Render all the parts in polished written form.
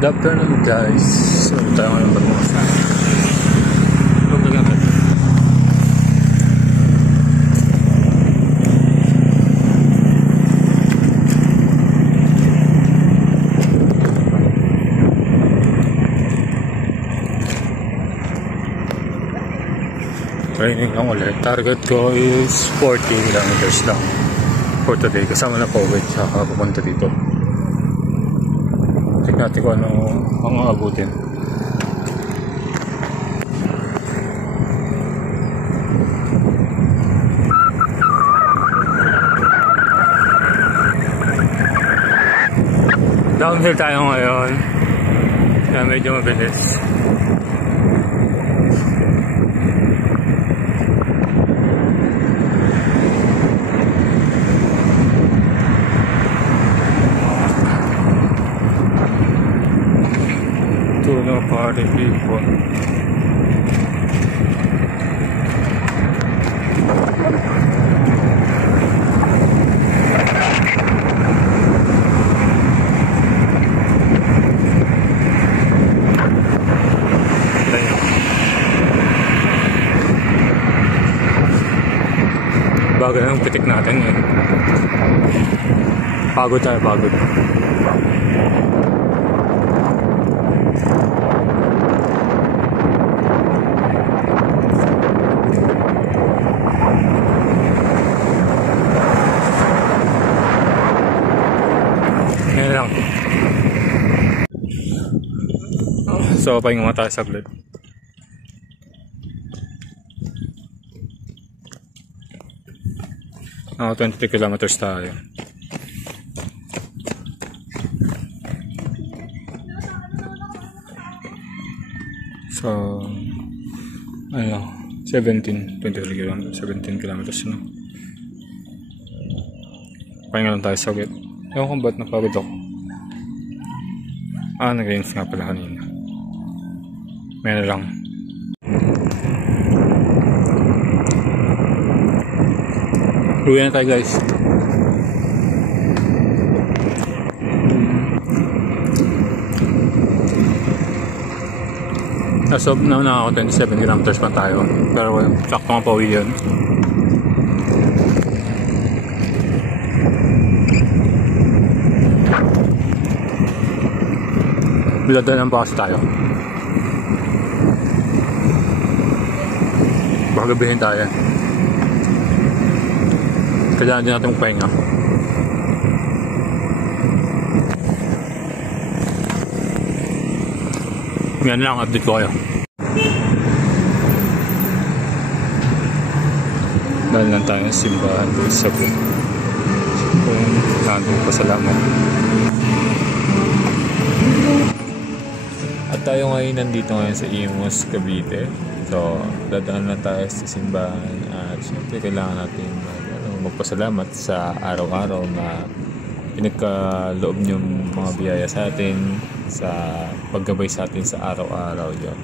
Good afternoon guys. So tayo ngayon mag-uusap. Training lang ulit. Target ko is 40 kilometers lang for today. Kasama na COVID sa pupunta dito. Check natin kung ano ang aabutin. Downhill tayo ngayon. Kaya medyo mabilis. No party people. Bagay ang pitik natin eh. Pagod tayo, pagod. So, pahinga muna tayo saglit. Ako 23 kilometers tayo. So, ano, 23 kilometers, 17 kilometers na. Pahinga lang tayo saglit. Ewan kung ba't napagod ako. Nag-games nga pala kanina. Meron lang. Uwi na tayo guys. As of now na ako 27 kilometers pa tayo. Pero sakto nga pa uwi yun. Bilada ng bus tayo. Baka gabihin tayo. Kailangan din natin magpahinga. Yan lang, update ko kayo. Dahil lang tayo sa simbahan doon sa buwan. Kung nandun pasalamat. At tayo ngayon nandito ngayon sa Imus, Cavite. So, dadaan lang tayo sa simbahan at syempre kailangan natin magpasalamat sa araw-araw na pinagkaloob niyong mga biyaya sa atin, sa paggabay sa atin sa araw-araw yun.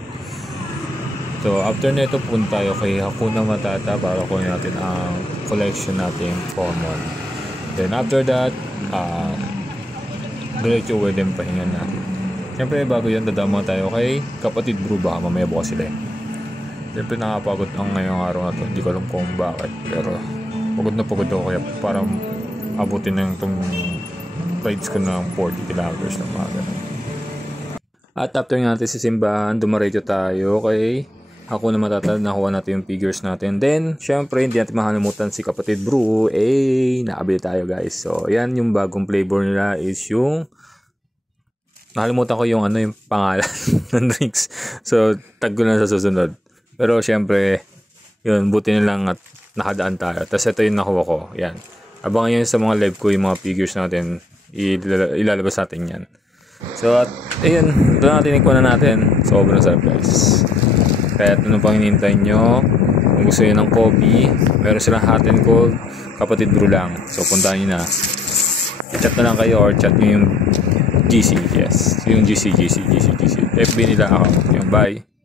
So, after nito punta tayo kay Hakuna Matata para kunin natin ang collection natin common. Then after that, diretso uwi din pahinga natin. Siyempre bago yun, dadama tayo kay Kapatid Bru, baka mamaya bukas sila. Siyempre nakapagod ang ngayong araw na to. Hindi ko alam kung bakit. Pero pagod na pagod ako kaya parang abutin na itong rides ko ng 40 kilometers na mga ganun. At after natin sa simbahan, dumaretso tayo kay Hakuna Matata. Nakuha natin yung figures natin. Then, syempre hindi natin makalimutan si Kapatid Bru. Nakabili tayo guys. So, yan yung bagong flavor nila is yung nakalimutan ko yung yung pangalan ng drinks. So, tag ko na sa susunod. Pero syempre, yun, buti na lang at nakadaan tayo. Tapos ito yung nakuha ko. Yan. Abangan yun sa mga live ko, yung mga figures natin. Ilalabas natin yan. So, at ayun, doon natin ikuha na natin. Sobrang surprise. Kaya ito nung pang hinihintay nyo. Kung gusto nyo ng coffee, meron silang hot and cold. Kapatid Bru lang. So, puntahan nyo na. I-chat na lang kayo or chat nyo yung GC. Yes. Yung GC. FB nila ako. Yung bye.